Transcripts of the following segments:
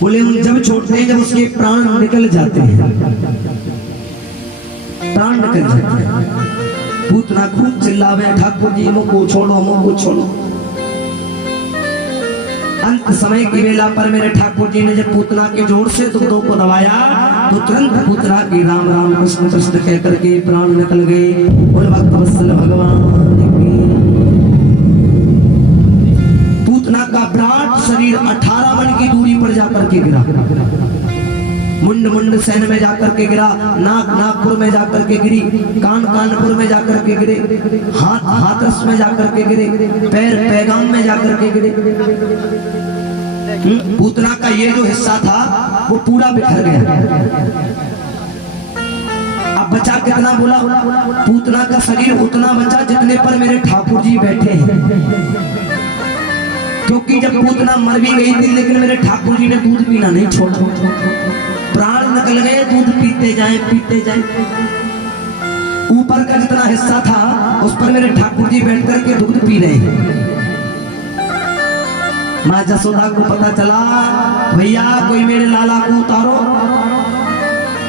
बोले हम जब छोड़ते हैं जब उसके प्राण निकल जाते हैं, प्राण निकल जाते हैं। पूतना खूब चिल्लावे, ठाकुर जी मुझको छोड़ो, मुझको छोड़ो। अंत समय की वेला पर मेरे ठाकुर जी ने जब पूतना के जोर से दुखों को दबाया तो तुरंत पूतना की राम राम कृष्ण कृष्ण कह करके प्राण निकल गए। बोले भक्त वत्सल भगवान की। पूतना का विराट शरीर 18 वन की दूरी पर जाकर के गिरा, मुंड मुंड सैन में जाकर के गिरा, नाक नागपुर में जाकर के गिरी, कान कानपुर में जाकर के गिरे, हाथ हाथरस में जाकर के गिरे, पैर पैगाम में जाकर के गिरे। पूतना का ये जो हिस्सा था वो पूरा बिखर गया। अब बचा कितना? बोला पूतना का शरीर उतना बचा जितने पर मेरे ठाकुर जी बैठे हैं। क्योंकि जब पूतना मर भी गई थी लेकिन मेरे ठाकुर जी ने दूध पीना नहीं छोड़ा। प्राण निकल गए, दूध पीते जाए पीते जाए। ऊपर का जितना हिस्सा था उस पर मेरे ठाकुर जी बैठ करके दूध पी रहे हैं। माँ जसोदा को पता चला, भैया कोई मेरे लाला को उतारो।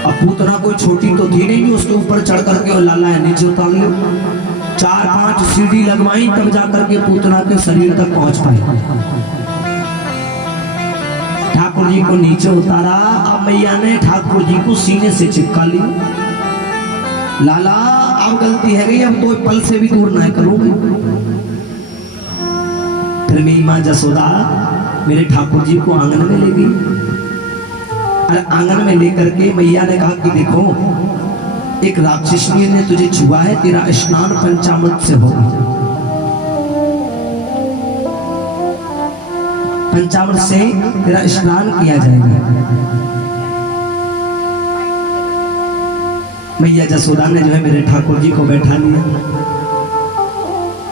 अब पूतना कोई छोटी तो थी नहीं, उसके ऊपर चढ़ करके और लाला है नीचे उतार लो। 4-5 सीढ़ी लगवाई तब जाकर के पूतना के शरीर तक पहुंच पाए। ठाकुर जी को नीचे उतारा। अब मैया ने ठाकुर जी को सीने से चिपका लिया। लाला अब गलती है गई, अब तो पल से भी दूर ना करूंगी। फिर मेरी माँ जसोदा मेरे ठाकुर जी को आंगन में ले गई और आंगन में लेकर के मैया ने कहा कि देखो, एक राक्षसी ने तुझे छुआ है, तेरा स्नान पंचामृत से होगा। पंचामृत से तेरा स्नान किया जाएगा। मैया जसोदा ने जो है मेरे ठाकुर जी को बैठा लिया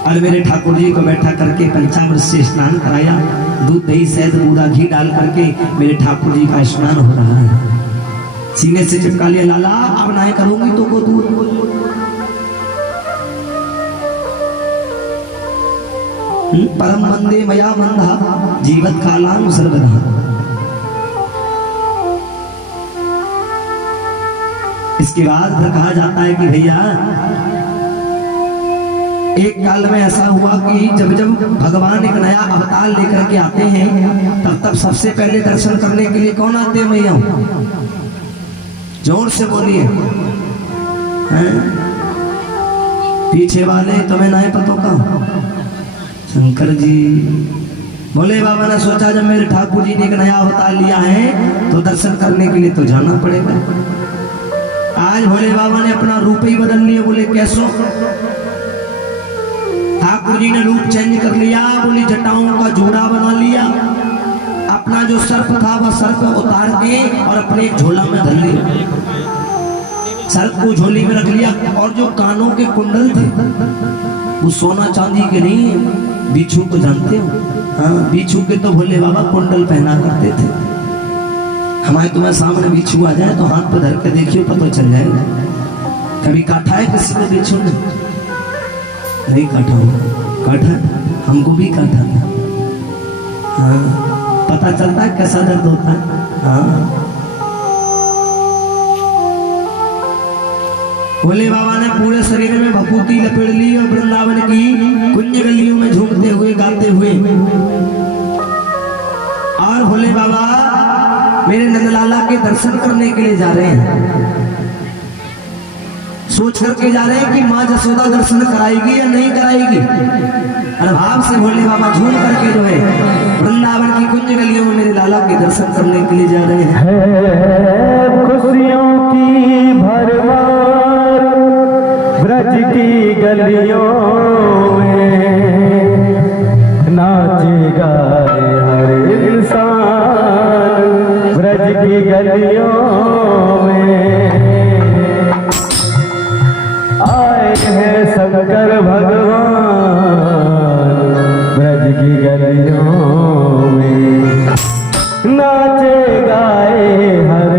और मेरे ठाकुर जी को बैठा करके पंचामृत से स्नान कराया। दूध दही शहद बूढ़ा घी डाल करके मेरे ठाकुर जी का स्नान हो रहा है। सीने से चिपका लिया। लाला अब ना करूंगी तो को दूध। परम वंदे मया मंदा जीवत कालान सर्वदा। इसके बाद फिर कहा जाता है कि भैया एक काल में ऐसा हुआ कि जब जब भगवान एक नया अवतार लेकर के आते हैं तब तब सबसे पहले दर्शन करने के लिए कौन आते हैं मैया? जोर से बोलिए। पीछे वाले तुम्हें नहीं पता का? शंकर जी। बोले बाबा ने सोचा जब मेरे ठाकुर जी ने एक नया अवतार लिया है तो दर्शन करने के लिए तो जाना पड़ेगा। आज भोले बाबा ने अपना रूप ही बदल लिया। बोले कैसो? ठाकुर जी ने रूप चेंज कर लिया। बोली जटाओं का जोड़ा बना लिया। अपना जो सर्प था वह सर्प उतार के और अपने झोला में धर लिया। सर्प को झोली में रख लिया और जो कानों के कुंडल थे वो सोना चांदी के नहीं, बिच्छू को जानते हो? हाँ, बिच्छू के तो भोले बाबा कुंडल पहना करते थे। हमारे तुम्हारे सामने बिच्छू आ जाए तो हाथ पे धर के देखियो, पता चल जाएगा। कभी काटा है किसी को बिच्छू ने? नहीं काटा हो? काटा हमको भी काटा था। हाँ, पता चलता है कैसा दर्द होता है। हाँ, भोले बाबा ने पूरे शरीर में भभूति लपेट ली और वृंदावन की कुंज गलियों में झूमते हुए गाते हुए और भोले बाबा मेरे नंदलाला के दर्शन करने के लिए जा रहे हैं। सोच करके जा रहे हैं कि माँ जसोदा दर्शन कराएगी या नहीं कराएगी। और भाव से भोले बाबा झूम करके जो है वृंदावन की कुंज गलियों में मेरे लाला के दर्शन करने के लिए जा रहे हैं। खुशियों की भरमार ब्रज की गलियों में नाचेगा हर इंसान ब्रज की गलियों में। आए हैं शंकर भगवान ब्रज की गलियों में। नाचे गाए हर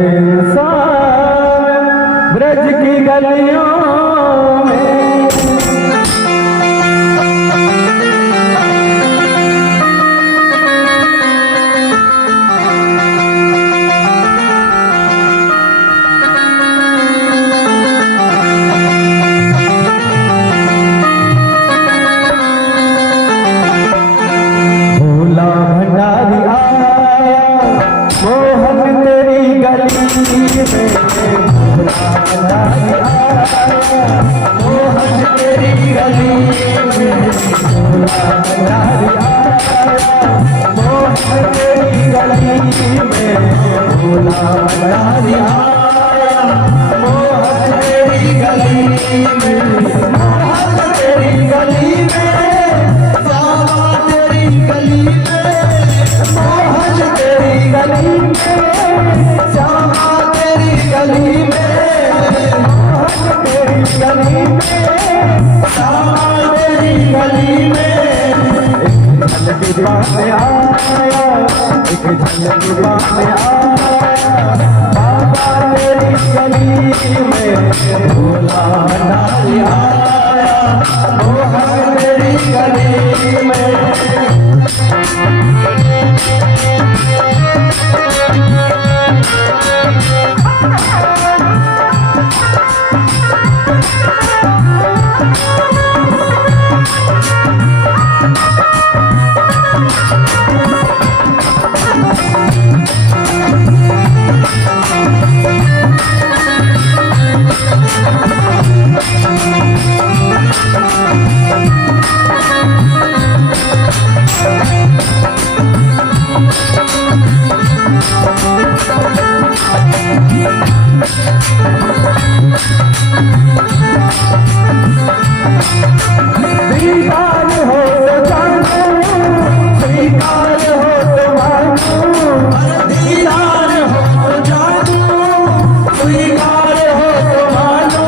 में भोला भंडारी आया। मोहन तेरी गली में, मोहन तेरी गली में, श्यामा तेरी गली में, मोहन तेरी गली में, श्यामा तेरी गली में, मोहन तेरी गली में, श्यामा तेरी गली में। एक झलक पाने आया, एक झलक पाने आया, बाबा तेरी गली में भोला भंडारी आया। मोहन तेरी गली में। स्वीकार हो तो जानो, स्वीकार हो तो मानो, दीदार हो तो जानो, स्वीकार हो तो मानो,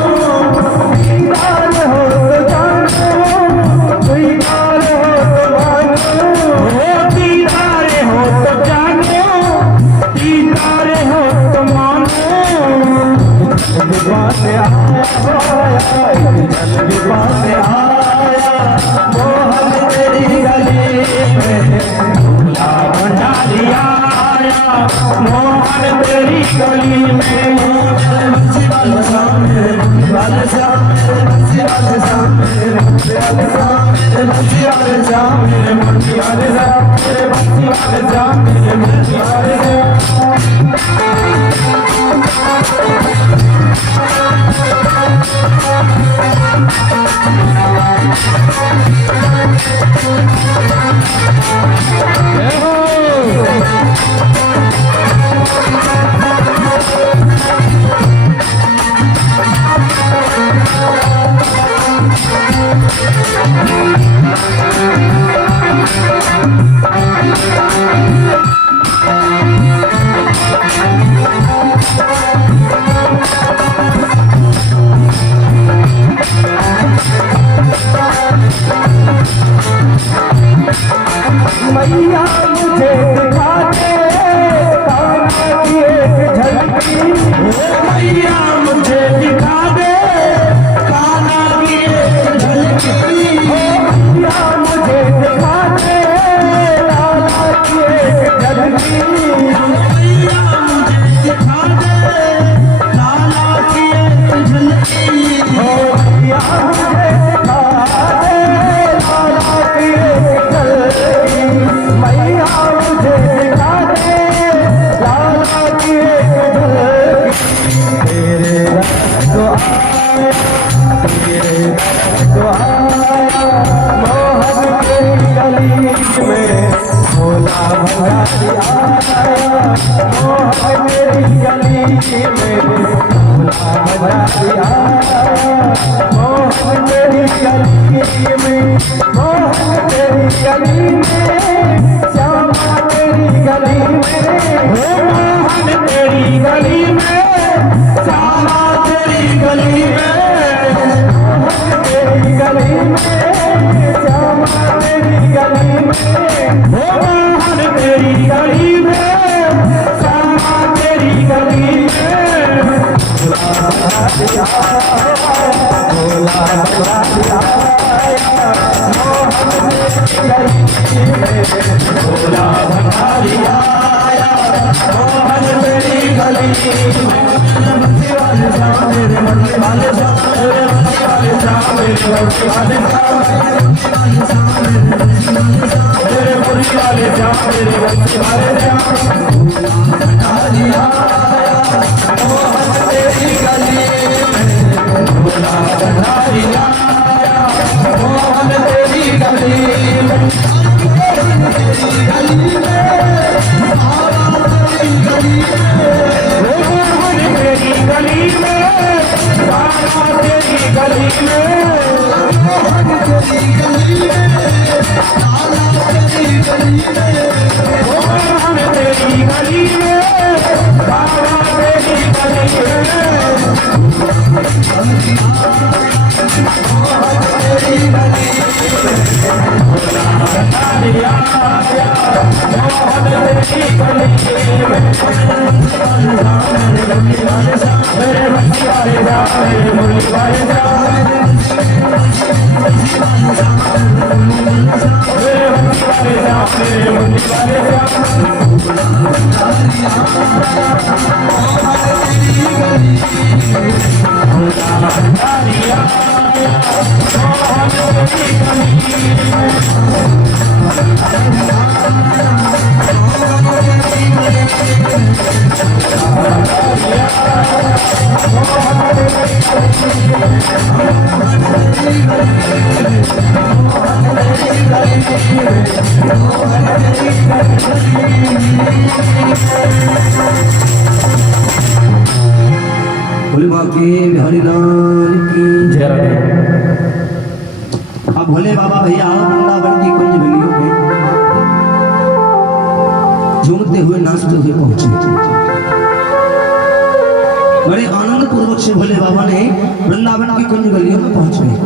दीदार हो तो जानो, स्वीकार हो तो मानो, दीदार हो तो जानो, दीदार हो तो मानो। दीवाने आया, दीवाने आया, मोहन तेरी गली में भोला भंडारी आया। मोहन तेरी गली में, बंसी वाले सामने, बंसी वाले सामने, बंसी वाले सामने, बंसी वाले सामने, बंसी वाले सामने, बंसी वाले सामने, बंसी वाले सामने, बंसी वाले सामने। मैया मुझे दिखा दे कान्हा की एक झलकी, मैया मुझे दिखा दे कान्हा की एक झलकी, मैया मुझे दिखा दे लाला की एक झलकी, मैया मुझे दिखा दे लाला की एक झलकी, मैया मुझे दिखा दे लाला की एक झलकी, मैया मुझे दिखा दे लाला की एक झलकी। तेरे रंग को आया, तेरे रंग को आया, मोहन तेरी गली में भोला भंडारी आया। मोहन तेरी गली में भोला भंडारी आया। मोहन तेरी गली में, मोहन तेरी गली में, श्यामा तेरी गली में, मोहन तेरी गली में, श्यामा तेरी गली में, मोहन तेरी गली में, श्यामा तेरी गली में, मोहन तेरी गली में, श्यामा तेरी गली में। भोला भंडारी आया, भोला भंडारी आया, मोहन तेरी गली में भोला भंडारी आया। मोहन तेरी गली में, बंसी वाले सामने, बंसी वाले सामने, बंसी वाले सामने, बंसी वाले सामने, तेरे बंसी वाले सामने, बंसी वाले सामने, भंडारी आया। मोहन तेरी गली में भोला भंडारी आया। मोहन तेरी गली में, तेरी गली में तेरी गली में तारा तेरी गली में हम तेरी गली में तारा तेरी गली भोले बाबा के बिहारी लाल की जय। अब भोले बाबा भैया वृंदावन की कुंज गलियों में झूमते हुए नाचते हुए पहुंचे। बड़े आनंद पूर्वक से भोले बाबा ने वृंदावन की कुंज गलियों में पहुंच गए।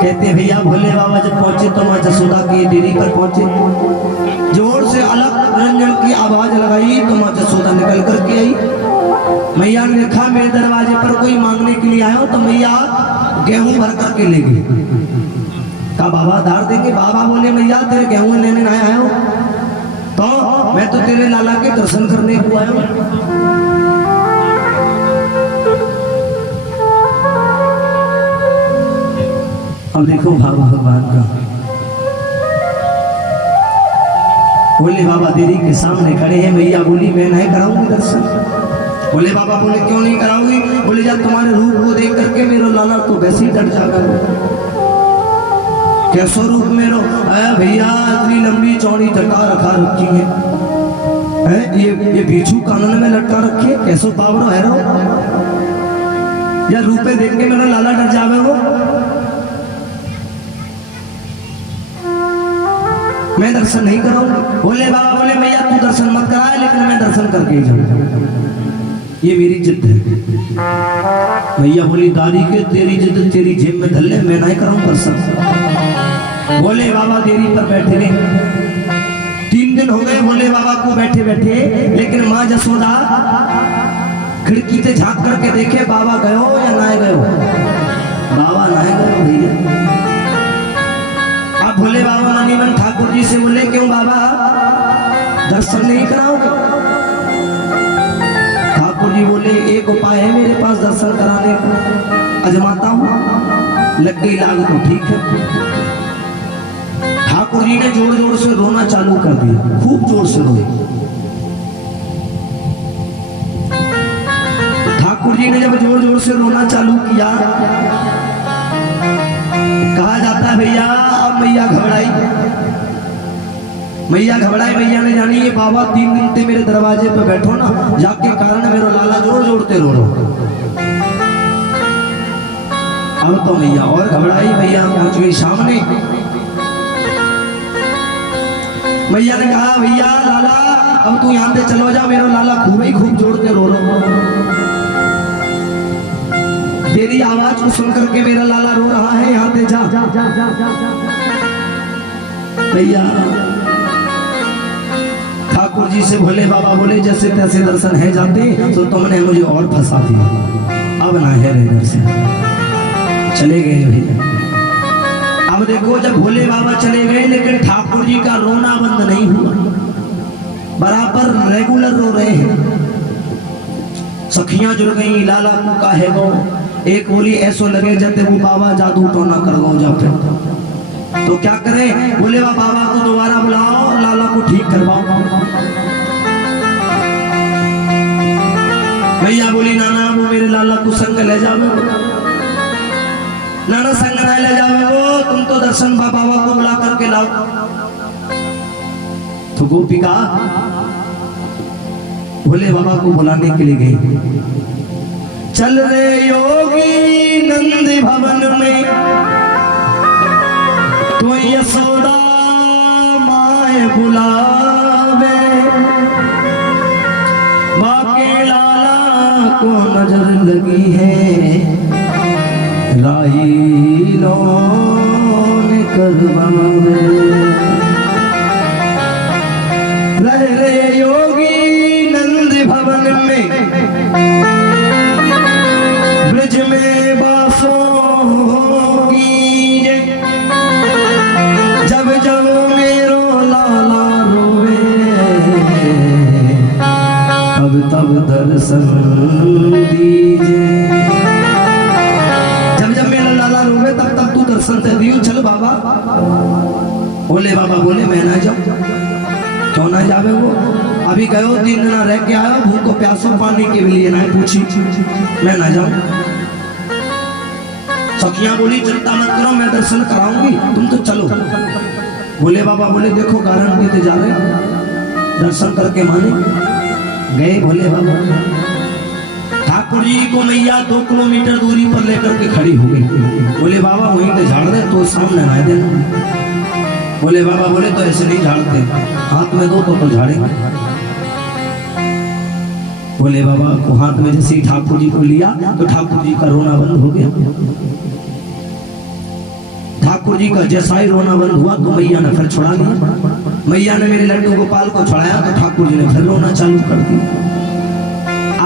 कहते भैया भोले बाबा जब पहुंचे तो मां जसोदा की डेरी पर पहुंचे। जोर से अलग रंजन की आवाज लगाई तो मां जसोदा निकल करके आई। मैया ने देखा मेरे दरवाजे पर कोई मांगने के लिए आया हो तो मैया गेहूं भर करके ले गई। कहा बाबा धार देंगे। बाबा बोले मैया तेरे गेहूं लेने ना आया हो तो मैं तो तेरे लाला के दर्शन करने को आया हूं। अब देखो भाव भगवान का। बोले बाबा देरी के सामने खड़े हैं। मैया बोली मैं नहीं कराऊंगी दर्शन। बोले बाबा बोले क्यों नहीं कराऊंगी। बोले जब तुम्हारे रूप को देख करके मेरा लाला तो वैसे ही डर जाएगा। कैसो रूप मेरो भैया इतनी लंबी चौड़ी जटा रखा रखी है ये बिच्छू कानून में लटका रखी है। कैसो पावरो है रो या रूपे देख के मेरा लाला डर जावे वो। मैं दर्शन नहीं कराऊंगी। बोले बाबा बोले मैया तू दर्शन मत कराए लेकिन मैं दर्शन करके ही जाऊंगा। ये मेरी जिद है। मैया बोली दादी के तेरी जिद तेरी जेब में धल ले मैं नहीं कराऊं दर्शन। बोले बाबा देरी पर बैठे रहे। 3 दिन हो गए भोले बाबा को बैठे बैठे। लेकिन माँ जसोदा खिड़की से झांक करके देखे बाबा गयो या ना गयो। बाबा ना गयो भैया। अब भोले बाबा मनी मन ठाकुर जी से बोले क्यों बाबा दर्शन नहीं कराओगे। ठाकुर जी बोले एक उपाय है मेरे पास दर्शन कराने को। अजमाता हूं लग गई लाग तो ठीक है। ठाकुर जी ने जोर जोर से रोना चालू कर दिया। खूब जोर से रोए। ठाकुर जी ने जब जोर जोर से रोना चालू किया कहा जाता है भैया अब मैया घबराई। मैया घबराई। मैया ने जानी ये बाबा 3 दिन से मेरे दरवाजे पे बैठो ना जाके कारण मेरा लाला जोर जोरते रो रो। अब तो मैया और घबराई। मैया पहुंच गई सामने। मैया ने कहा भैया लाला अब तू यहाँ से चलो जा मेरा लाला खूब ही खूब जोड़ते रो रो। तेरी आवाज को सुन करके मेरा लाला रो रहा है यहाँ पे जा। भैया ठाकुर जी से भोले बाबा बोले जैसे तैसे दर्शन है जाते तो तुमने मुझे और फंसा दिया। अब ना है रे दर्शन। चले गए भैया। अब देखो जब भोले बाबा चले गए लेकिन ठाकुर जी का रोना बंद नहीं हुआ। बराबर रेगुलर रो रहे हैं। सखियां जुड़ गई लाला को का है वो। एक बोली ऐसो लगे जब वो बाबा जादू तो ना कर गो जाते तो क्या करे। बोले बाबा को दोबारा बुलाओ लाला को ठीक करवाओ। भैया बोली नाना वो मेरे लाला को संग ले जाओ। नाना संग ना ले जाओ वो तुम तो दर्शन बाबा को बुला करके लाओ। तो गोपिका भोले बाबा को बुलाने के लिए गई। चल रे योगी नंद भवन में, तो यशोदा माए बुलावे, बाके लाला को नजर लगी है, राही लोन करवावे। रे योगी नंद भवन में, ब्रज में बासों की जब जब मेरो लाला रोवे, तब तब दर्शन दीजिए। जब जब मेरा लाला रोवे तब तब तू दर्शन दे दियो। चल बाबा। बोले बाबा बोले मैं ना जाऊं। क्यों ना जावे वो? अभी गयो 3 दिन रह के आया, भूखो प्यासो पानी के लिए ना पूछी, मैं ना जाऊं। सखियां बोली चिंता मत करो, मैं दर्शन कराऊंगी, तुम तो चलो। बोले बाबा बोले देखो गारंटी तो जा रहे, दर्शन करके माने। गए भोले बाबा। ठाकुर जी को मैया 2 किलोमीटर दूरी पर लेकर के खड़ी हो गई। बोले बाबा वहीं पे झाड़ दे तो सामने ना देना। बोले बाबा बोले तो ऐसे नहीं झाड़ते, हाथ में दो तो झाड़ेंगे। बोले बाबा को हाथ में जैसे ही ठाकुर जी को लिया तो ठाकुर जी का रोना बंद हो गया। ठाकुर जी का जैसा ही रोना बंद हुआ तो मैया ने फिर छुड़ा लिया। मैया ने मेरे लड्डू गोपाल को छुड़ाया तो ठाकुर जी ने फिर रोना चालू कर दिया।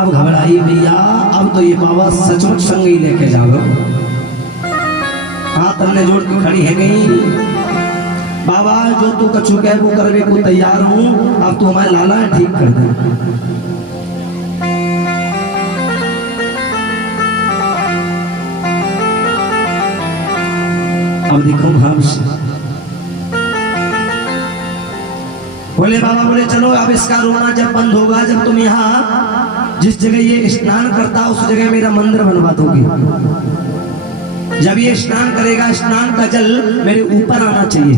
अब घबराई मैया, अब तो ये बाबा सचमुच संग ही लेके जाओ। हाथ हमने जोड़ के खड़ी है गई। बाबा जो तू कछु कह वो करने को तैयार हूँ, अब तू हमारे लाला ठीक कर दे। अब देखो भाव से बोले बाबा बोले चलो अब इसका रोना जब बंद होगा, जब तुम यहाँ जिस जगह ये स्नान करता उस जगह मेरा मंदिर बनवा दोगे। जब ये स्नान करेगा, स्नान का जल मेरे ऊपर आना चाहिए।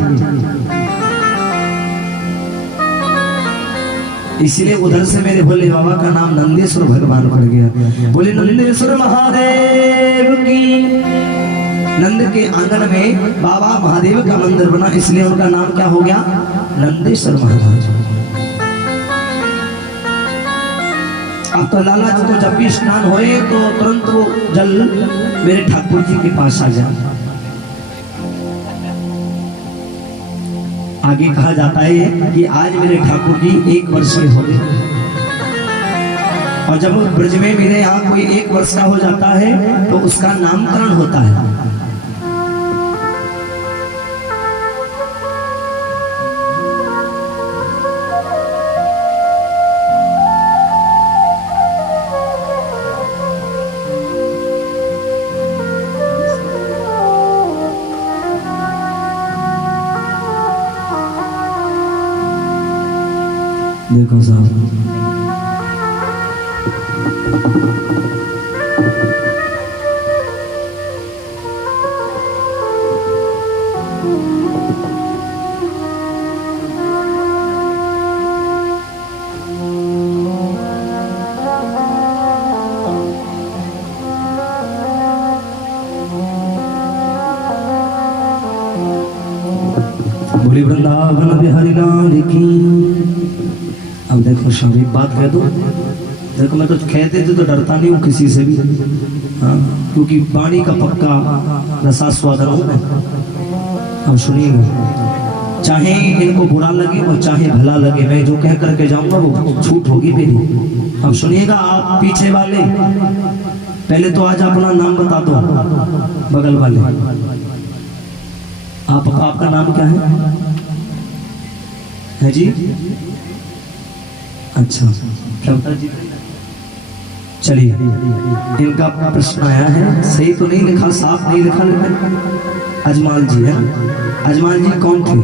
इसलिए उधर से मेरे भोले बाबा का नाम नंदेश्वर भगवान पड़ गया। बोले नंदेश्वर महादेव की। नंद के आंगन में बाबा महादेव का मंदिर बना, इसलिए उनका नाम क्या हो गया? नंदेश्वर महाराज। अब तो लाला जी को जब भी स्नान होए तो तुरंत वो जल मेरे ठाकुर जी के पास आ जाए। आगे कहा जाता है कि आज मेरे ठाकुर जी 1 वर्ष के हो गए, और जब ब्रज में मेरे यहाँ कोई 1 वर्ष का हो जाता है तो उसका नामकरण होता है। देखो साहब, बोली वृंदावन बिहारी लाल की। अब देखो सब एक बात कह दो, देखो मैं तो कहते थे तो डरता नहीं हूँ किसी से भी, हाँ, क्योंकि वाणी का पक्का रसास्वादन हूँ मैं। अब सुनिएगा, चाहे इनको बुरा लगे और चाहे भला लगे, मैं जो कह करके जाऊंगा वो छूट होगी मेरी। अब सुनिएगा आप पीछे वाले, पहले तो आज अपना नाम बता दो। बगल वाले आपका नाम क्या है जी? अच्छा, चलिए इनका प्रश्न आया है, सही तो नहीं लिखा, साफ नहीं लिखा, लेकिन अजमाल जी है। अजमाल जी कौन थे?